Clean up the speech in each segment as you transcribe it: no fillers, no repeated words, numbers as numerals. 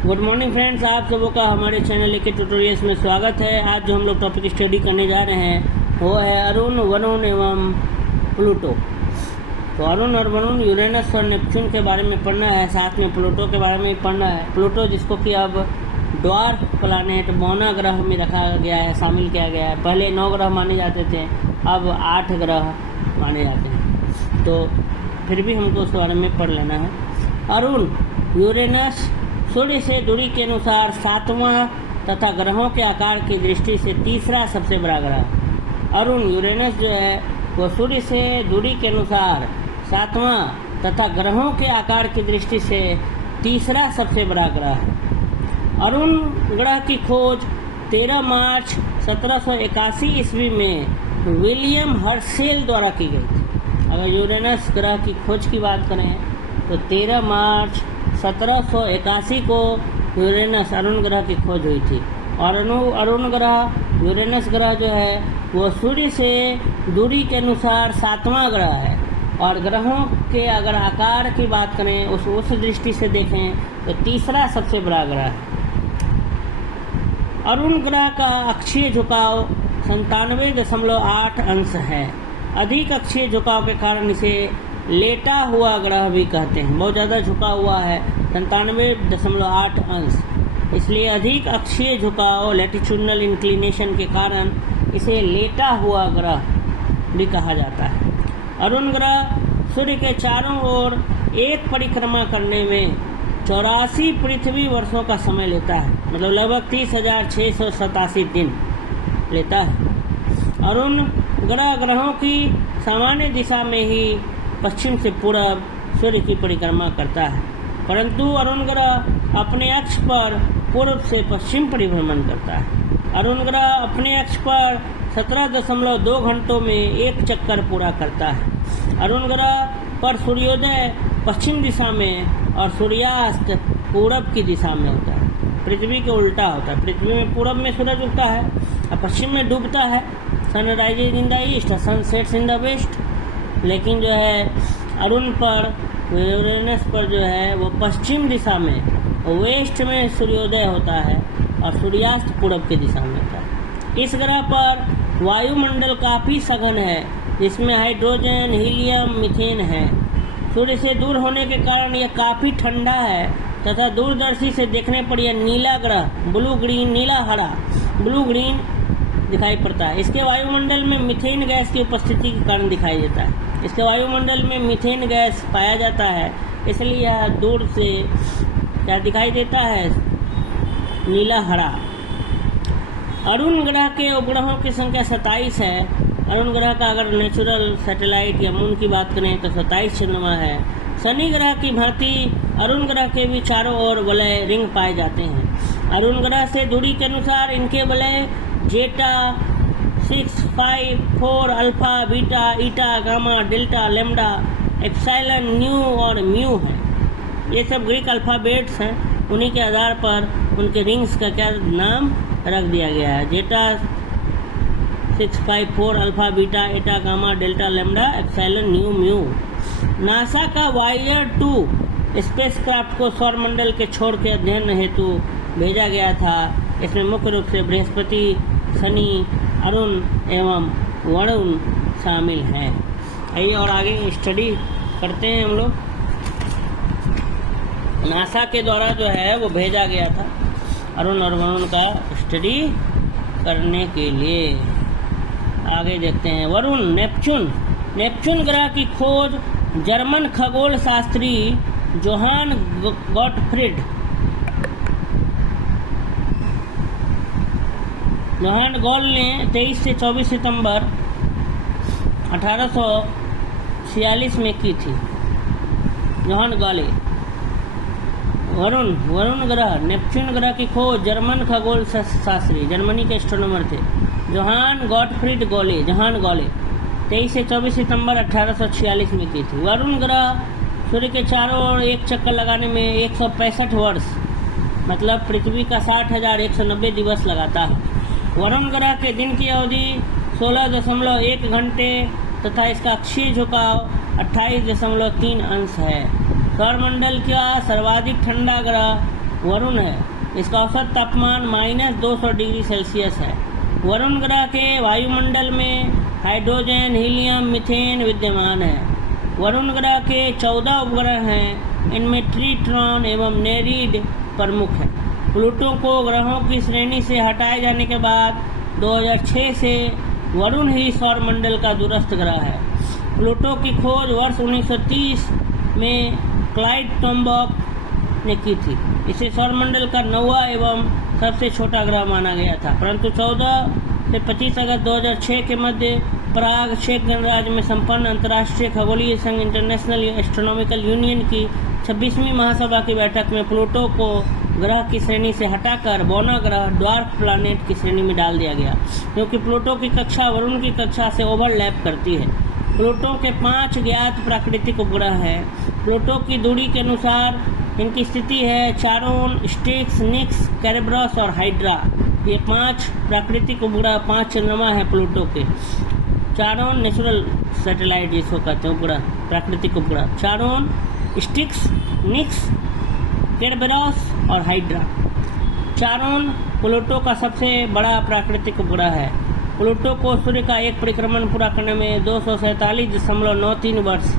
Good morning friends, आप सबों का हमारे चैनल के ट्यूटोरियल्स में स्वागत है। आज जो हम लोग टॉपिक स्टडी करने जा रहे हैं वो है अरुण, वरुण एवं प्लूटो। तो अरुण और वरुण, यूरेनस और नेपच्यून के बारे में पढ़ना है, साथ में प्लूटो के बारे में पढ़ना है। प्लूटो जिसको कि अब ड्वार्फ प्लानेट बौना ग्रह में रखा गया है, शामिल किया गया है। पहले 9 ग्रह माने जाते थे, अब 8 ग्रह माने जाते हैं। तो फिर भी हमको उस बारे में पढ़ लेना है। अरुण, यूरेनस सूर्य से दूरी के अनुसार 7वां तथा ग्रहों के आकार की दृष्टि से तीसरा सबसे बड़ा ग्रह। अरुण यूरेनस जो है वो सूर्य से दूरी के अनुसार 7वां तथा ग्रहों के आकार की दृष्टि से तीसरा सबसे बड़ा ग्रह है। अरुण ग्रह की खोज 13 मार्च 1781 ईस्वी में विलियम हर्शेल द्वारा की गई थी। अगर यूरेनस ग्रह की खोज की बात करें तो 13 मार्च 1781 को यूरेनस अरुण ग्रह की खोज हुई थी। और अरुण ग्रह, यूरेनस ग्रह जो है वो सूर्य से दूरी के अनुसार 7वां ग्रह है। और ग्रहों के अगर आकार की बात करें, उस दृष्टि से देखें तो तीसरा सबसे बड़ा ग्रह है। अरुण ग्रह का अक्षीय झुकाव 97.8 अंश है। अधिक अक्षीय झुकाव के कारण इसे लेटा हुआ ग्रह भी कहते हैं। बहुत ज़्यादा झुका हुआ है, 97.8 अंश, इसलिए अधिक अक्षीय झुकाव, लैटिट्यूडनल इंक्लिनेशन के कारण इसे लेटा हुआ ग्रह भी कहा जाता है। अरुण ग्रह सूर्य के चारों ओर एक परिक्रमा करने में 84 पृथ्वी वर्षों का समय लेता है, मतलब लगभग 30,687 दिन लेता है। अरुण ग्रह ग्रहों की सामान्य दिशा में ही पश्चिम से पूरब सूर्य की परिक्रमा करता है, परंतु अरुण ग्रह अपने अक्ष पर पूर्व से पश्चिम परिभ्रमण करता है। अरुण ग्रह अपने अक्ष पर 17.2 घंटों में एक चक्कर पूरा करता है। अरुण ग्रह पर सूर्योदय पश्चिम दिशा में और सूर्यास्त पूरब की दिशा में होता है। पृथ्वी के उल्टा होता है। पृथ्वी में पूरब में सूरज उगता है और पश्चिम में डूबता है। Sunrises in the east, sunsets in the west. लेकिन जो है अरुण पर, यूरेनस पर जो है वो पश्चिम दिशा में, वेस्ट में सूर्योदय होता है और सूर्यास्त पूरब की दिशा में होता है। इस ग्रह पर वायुमंडल काफ़ी सघन है, जिसमें हाइड्रोजन, हीलियम, मीथेन है। सूर्य से दूर होने के कारण यह काफ़ी ठंडा है तथा दूरदर्शी से देखने पर यह नीला ग्रह, ब्लू ग्रीन, नीला हरा, ब्लू ग्रीन दिखाई पड़ता है। इसके वायुमंडल में मीथेन गैस की उपस्थिति के कारण दिखाई देता है। इसके वायुमंडल में मीथेन गैस पाया जाता है, इसलिए यह दूर से क्या दिखाई देता है, नीला हरा। अरुण ग्रह के उपग्रहों की संख्या 27 है। अरुण ग्रह का अगर नेचुरल सैटेलाइट या मून की बात करें तो 27 चंद्रमा है। शनि ग्रह की भांति अरुण ग्रह के भी चारों ओर वलय रिंग पाए जाते हैं। अरुण ग्रह से दूरी के अनुसार इनके वलय zeta, 6, 5, 4, alpha, beta, eta, gamma, delta, lambda, epsilon, nu और म्यू है। ये सब ग्रीक अल्फ़ाबेट्स हैं। उन्हीं के आधार पर उनके रिंग्स का क्या नाम रख दिया गया है। Zeta, 6, 5, 4, alpha, beta, eta, gamma, delta, lambda, epsilon, nu, mu. NASA का वायेजर 2 स्पेसक्राफ्ट को सौरमंडल के छोर के अध्ययन हेतु भेजा गया था। इसमें मुख्य रूप से बृहस्पति, शनि, अरुण एवं वरुण शामिल हैं। आइए और आगे स्टडी करते हैं हम लोग। नासा के द्वारा जो है वो भेजा गया था अरुण और वरुण का स्टडी करने के लिए। आगे देखते हैं। वरुण, नेपच्यून। नेपच्यून ग्रह की खोज जर्मन खगोल शास्त्री जोहान गॉल ने 23 से 24 सितंबर 1846 में की थी। जोहान गॉले। वरुण ग्रह, नेपच्यून ग्रह की खोज जर्मन खगोल शास्त्री, जर्मनी के एस्ट्रोनॉमर थे, जोहान गॉटफ्रीड गॉले, 23 से 24 सितंबर 1846 में की थी। वरुण ग्रह सूर्य के चारों ओर एक चक्कर लगाने में 165 वर्ष, मतलब पृथ्वी का 60,190 दिवस लगाता है। वरुण ग्रह के दिन की अवधि 16.1 घंटे तथा इसका अक्षीय झुकाव 28.3 अंश है। सौरमंडल का सर्वाधिक ठंडा ग्रह वरुण है। इसका औसत तापमान -200 डिग्री सेल्सियस है। वरुण ग्रह के वायुमंडल में हाइड्रोजन, हीलियम, मीथेन विद्यमान है। वरुण ग्रह के 14 उपग्रह हैं। इनमें ट्रिटॉन एवं नेरीड प्रमुख हैं। प्लूटो को ग्रहों की श्रेणी से हटाए जाने के बाद 2006 से वरुण ही सौरमंडल का दूरस्थ ग्रह है। प्लूटो की खोज वर्ष 1930 में क्लाइड टोम्बाक ने की थी। इसे सौरमंडल का 9वां एवं सबसे छोटा ग्रह माना गया था, परंतु 14 से 25 अगस्त 2006 के मध्य प्राग, चेक गणराज्य में संपन्न अंतर्राष्ट्रीय खगोलीय संघ इंटरनेशनल एस्ट्रोनॉमिकल यूनियन की 26वीं महासभा की बैठक में प्लूटो को ग्रह की श्रेणी से हटाकर बौना ग्रह, ड्वार्फ प्लैनेट की श्रेणी में डाल दिया गया, क्योंकि प्लूटो की कक्षा वरुण की कक्षा से ओवरलैप करती है। प्लूटो के 5 ज्ञात प्राकृतिक उपग्रह हैं। प्लूटो की दूरी के अनुसार इनकी स्थिति है चारोन, स्टिक्स, निक्स, कैरेब्रस और हाइड्रा। ये 5 प्राकृतिक उपग्रह, 5 चंद्रमा हैं प्लूटो के। चारोन नेचुरल सैटेलाइट जिसको कहते हैं उपग्रह, प्राकृतिक उपग्रह। चारोन, स्टिक्स, निक्स, कैरेब्रस और हाइड्रा। चारोन प्लूटो का सबसे बड़ा प्राकृतिक उपग्रह है। प्लूटो को सूर्य का एक परिक्रमण पूरा करने में 247.93 वर्ष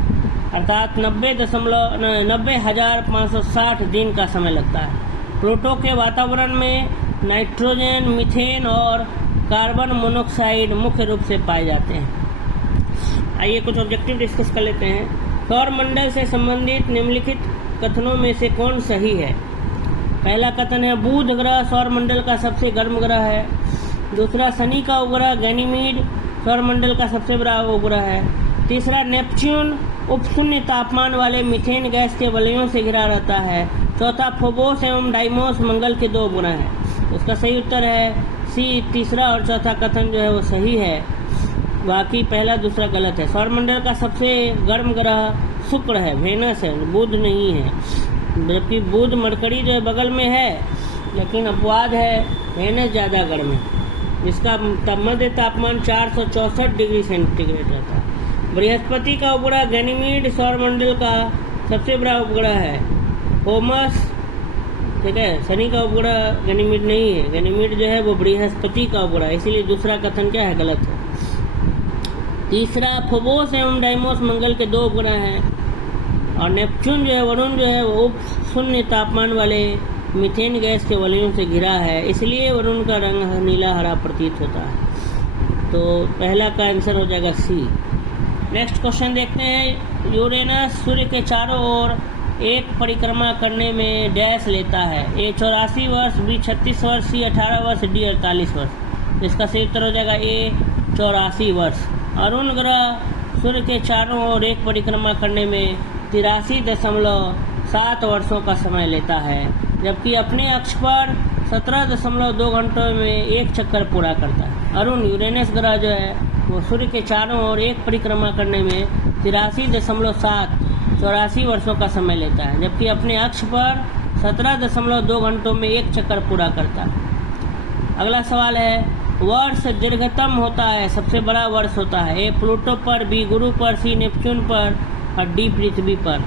अर्थात 90,560 दिन का समय लगता है। प्लूटो के वातावरण में नाइट्रोजन, मीथेन और कार्बन मोनोऑक्साइड मुख्य रूप से पाए जाते हैं। आइए कुछ ऑब्जेक्टिव डिस्कस कर लेते हैं। सौरमंडल से संबंधित निम्नलिखित कथनों में से कौन सही है? पहला कथन है बुध ग्रह सौरमंडल का सबसे गर्म ग्रह है। दूसरा, शनि का उपग्रह गैनीमीड सौरमंडल का सबसे बड़ा उपग्रह है। तीसरा, नेपच्यून उपशून्य तापमान वाले मीथेन गैस के वलयों से घिरा रहता है। चौथा, फोबोस एवं डाइमोस मंगल के 2 उपग्रह हैं। उसका सही उत्तर है सी। तीसरा और चौथा कथन जो है वो सही है, बाकी पहला दूसरा गलत है। सौरमंडल का सबसे गर्म ग्रह शुक्र है, वेनस है, बुध नहीं है। जबकि बुध, मरकरी जो है बगल में है, लेकिन अपवाद है वेनस ज़्यादा गर्म है, जिसका मध्य तापमान 464 डिग्री सेंटीग्रेड रहता है। बृहस्पति का उपग्रह गैनीमीड सौरमंडल का सबसे बड़ा उपग्रह है। फोमस, ठीक है। शनि का उपग्रह गैनीमीड नहीं है। गैनीमीड जो है वो बृहस्पति का उपग्रह है, इसीलिए दूसरा कथन क्या है? गलत है। तीसरा, फोबोस एवं डाइमोस मंगल के 2 उपग्रह हैं। और नेपच्यून जो है, वरुण जो है, वो उप शून्य तापमान वाले मीथेन गैस के वलयों से घिरा है, इसलिए वरुण का रंग नीला हरा प्रतीत होता है। तो पहला का आंसर हो जाएगा सी। नेक्स्ट क्वेश्चन देखते हैं। यूरेनस सूर्य के चारों ओर एक परिक्रमा करने में डैश लेता है। ए 84 वर्ष, बी 36 वर्ष, सी 18 वर्ष, डी 48 वर्ष। इसका सही उत्तर हो जाएगा ए 84 वर्ष। अरुण ग्रह सूर्य के चारों ओर एक परिक्रमा करने में 83.7 वर्षों का समय लेता है, जबकि अपने अक्ष पर 17.2 घंटों में एक चक्कर पूरा करता है। अरुण यूरेनस ग्रह जो है वो सूर्य के चारों ओर एक परिक्रमा करने में 83.84 वर्षों का समय लेता है, जबकि अपने अक्ष पर 17.2 घंटों में एक चक्कर पूरा करता है। अगला सवाल है, वर्ष दीर्घतम होता है, सबसे बड़ा वर्ष होता है। ए प्लूटो पर, बी गुरु पर, सी नेपच्यून पर और डी पृथ्वी पर।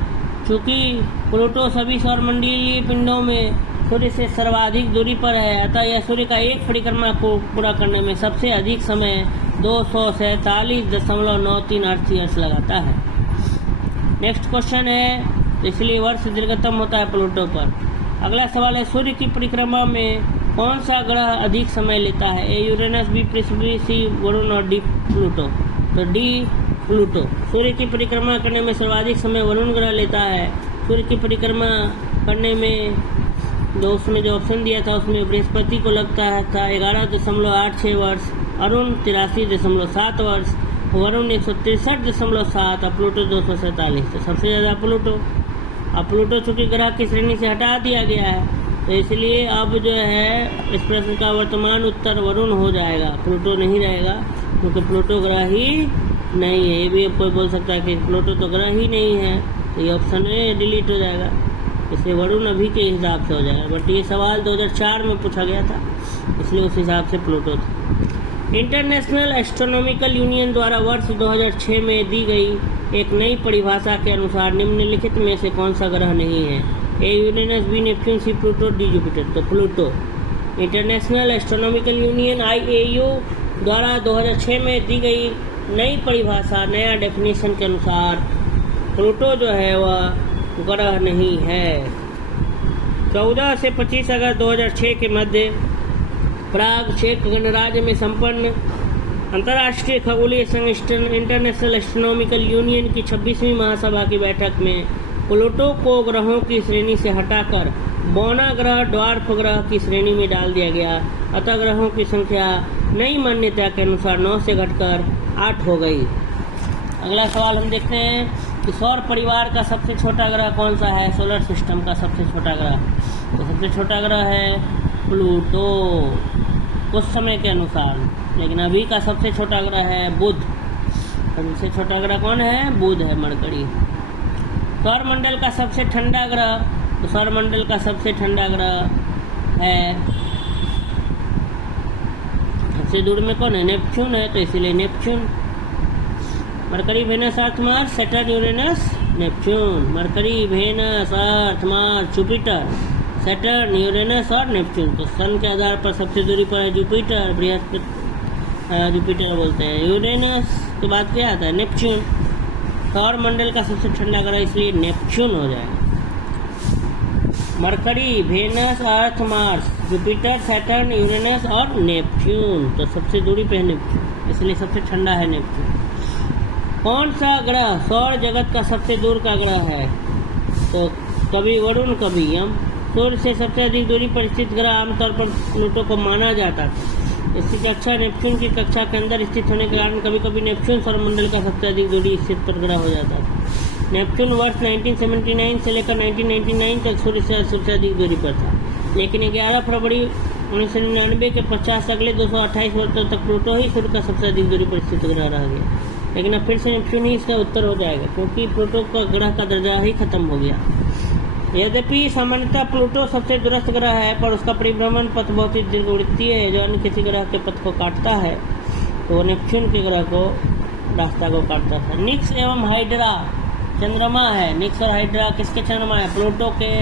चूँकि प्लूटो सभी सौरमंडलीय पिंडों में सूर्य से सर्वाधिक दूरी पर है, अतः यह सूर्य का एक परिक्रमा को पूरा करने में सबसे अधिक समय 247.93 अर्थीयर्स लगाता है। नेक्स्ट क्वेश्चन है, इसलिए वर्ष दीर्घतम होता है प्लूटो पर। अगला सवाल है, सूर्य की परिक्रमा में कौन सा ग्रह अधिक समय लेता है? ए यूरेनस, बी पृथ्वी, सी वरुण और डी प्लूटो। तो डी प्लूटो। सूर्य की परिक्रमा करने में सर्वाधिक समय वरुण ग्रह लेता है। सूर्य की परिक्रमा करने में उसमें जो ऑप्शन दिया था उसमें बृहस्पति को लगता है था 11.86 वर्ष, अरुण 83.7 वर्ष, वरुण 163.7 और प्लूटो 247। तो सबसे ज़्यादा प्लूटो। अब प्लूटो चूँकि ग्रह की श्रेणी से हटा दिया गया है, तो इसलिए अब जो है इस प्रश्न का वर्तमान उत्तर वरुण हो जाएगा, प्लूटो नहीं रहेगा, क्योंकि प्लूटो ग्रह ही नहीं है। ये भी कोई बोल सकता है कि प्लूटो तो ग्रह ही नहीं है, तो ये ऑप्शन डिलीट हो जाएगा, इसलिए वरुण अभी के हिसाब से हो जाएगा। बट ये सवाल 2004 में पूछा गया था, इसलिए उस हिसाब से प्लूटो था। इंटरनेशनल एस्ट्रोनॉमिकल यूनियन द्वारा वर्ष 2006 में दी गई एक नई परिभाषा के अनुसार निम्नलिखित में से कौन सा ग्रह नहीं है? ए यूरेनस, बी नेपच्यून, सी प्लूटो, डी जुपिटर। तो Pluto. International astronomical union IAU द्वारा 2006 में दी गई नई परिभाषा, नया डेफिनेशन के अनुसार प्लूटो जो है वह ग्रह नहीं है। 14 से 25 अगस्त 2006 के मध्य प्राग चेक गणराज्य में संपन्न अंतर्राष्ट्रीय खगोलीय संघ इंटरनेशनल एस्ट्रोनॉमिकल यूनियन की 26वीं महासभा की बैठक में प्लूटो को ग्रहों की श्रेणी से हटाकर बौना ग्रह, ड्वार्फ ग्रह की श्रेणी में डाल दिया गया। अतः ग्रहों की संख्या नई मान्यता के अनुसार 9 से घटकर 8 हो गई। अगला सवाल हम देखते हैं कि सौर परिवार का सबसे छोटा ग्रह कौन सा है। सोलर सिस्टम का सबसे छोटा ग्रह, तो सबसे छोटा ग्रह है प्लूटो उस समय के अनुसार, लेकिन अभी का सबसे छोटा ग्रह है बुध। सबसे छोटा ग्रह कौन है? बुध है, मरकरी। सौर मंडल का सबसे ठंडा ग्रह, तो सौर मंडल का सबसे ठंडा ग्रह है, सबसे दूर में कौन है? नेपच्यून है, तो इसीलिए Neptune. Mercury, Venus, Earth, Mars, Saturn, Uranus, Neptune. Mercury, Venus, Earth, Mars, Jupiter, Saturn, Uranus और नेपच्यून। तो सन के आधार पर सबसे दूरी पर है जुपिटर, बृहस्पति, जुपिटर बोलते हैं। यूरेनस के बाद क्या आता है? नेपच्यून। सौर मंडल का सबसे ठंडा ग्रह, इसलिए नेपच्यून हो जाएगा। Mercury, Venus, Earth, Mars, Jupiter, Saturn, Uranus और नेपच्यून। तो सबसे दूरी पे है नेपच्यून, इसलिए सबसे ठंडा है नेपच्यून। कौन सा ग्रह सौर जगत का सबसे दूर का ग्रह है? तो कभी वरुण, कभी यम। सूर्य से सबसे अधिक दूरी पर स्थित ग्रह आमतौर पर प्लूटो को माना जाता था। इसकी कक्षा नेपच्यून की कक्षा के अंदर स्थित होने के कारण कभी कभी नेपच्यून सौरमंडल का सबसे अधिक दूरी स्थित पर ग्रह हो जाता था। नेपच्यून वर्ष 1979 से लेकर 1999 तक सूर्य से सबसे अधिक दूरी पर था, लेकिन 11 फरवरी 1999 के पश्चात अगले 228 वर्षों तक प्लूटो ही सूर्य का सबसे अधिक दूरी पर स्थित ग्रह रह गया। लेकिन अब फिर से नेपच्यून ही इसका उत्तर हो जाएगा, क्योंकि प्लूटो का ग्रह का दर्जा ही खत्म हो गया। यद्यपि सामान्यतः प्लूटो सबसे दूरस्थ ग्रह है, पर उसका परिभ्रमण पथ बहुत ही दीर्घवृत्तीय है, जो अन्य किसी ग्रह के पथ को काटता है, तो नेपच्यून के ग्रह को रास्ता को काटता था। निक्स एवं हाइड्रा चंद्रमा है। निक्स और हाइड्रा किसके चंद्रमा है? प्लूटो के,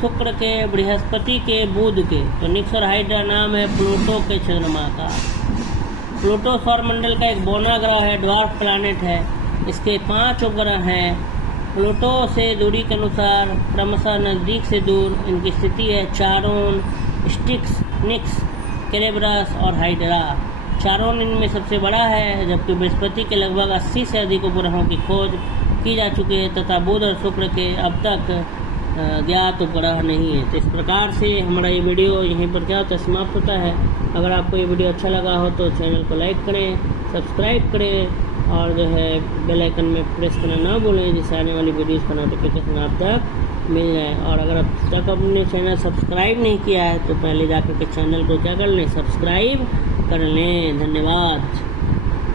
शुक्र के, बृहस्पति के, बुध के। तो निक्स और हाइड्रा नाम है प्लूटो के चंद्रमा का। प्लूटो सौरमंडल का एक बौना ग्रह है, ड्वार्फ प्लैनेट है। इसके 5 उपग्रह हैं। प्लूटो से दूरी के अनुसार क्रमशः नज़दीक से दूर इनकी स्थिति है चारोन, स्टिक्स, निक्स, केरेब्रस और हाइड्रा। चारोन इनमें सबसे बड़ा है, जबकि बृहस्पति के लगभग 80 से अधिक उपग्रहों की खोज की जा चुकी है तथा बुध और शुक्र के अब तक ज्ञात उपग्रह नहीं है। तो इस प्रकार से हमारा ये वीडियो यहीं पर क्या होता है? समाप्त होता है। अगर आपको ये वीडियो अच्छा लगा हो तो चैनल को लाइक करें, सब्सक्राइब करें और जो है बेल आइकन में प्रेस करना ना भूलें, जिससे आने वाली वीडियोस का नोटिफिकेशन आप तक मिल जाए। और अगर अब तक अपने चैनल सब्सक्राइब नहीं किया है तो पहले जाकर के चैनल को क्या कर लें? सब्सक्राइब कर लें। धन्यवाद।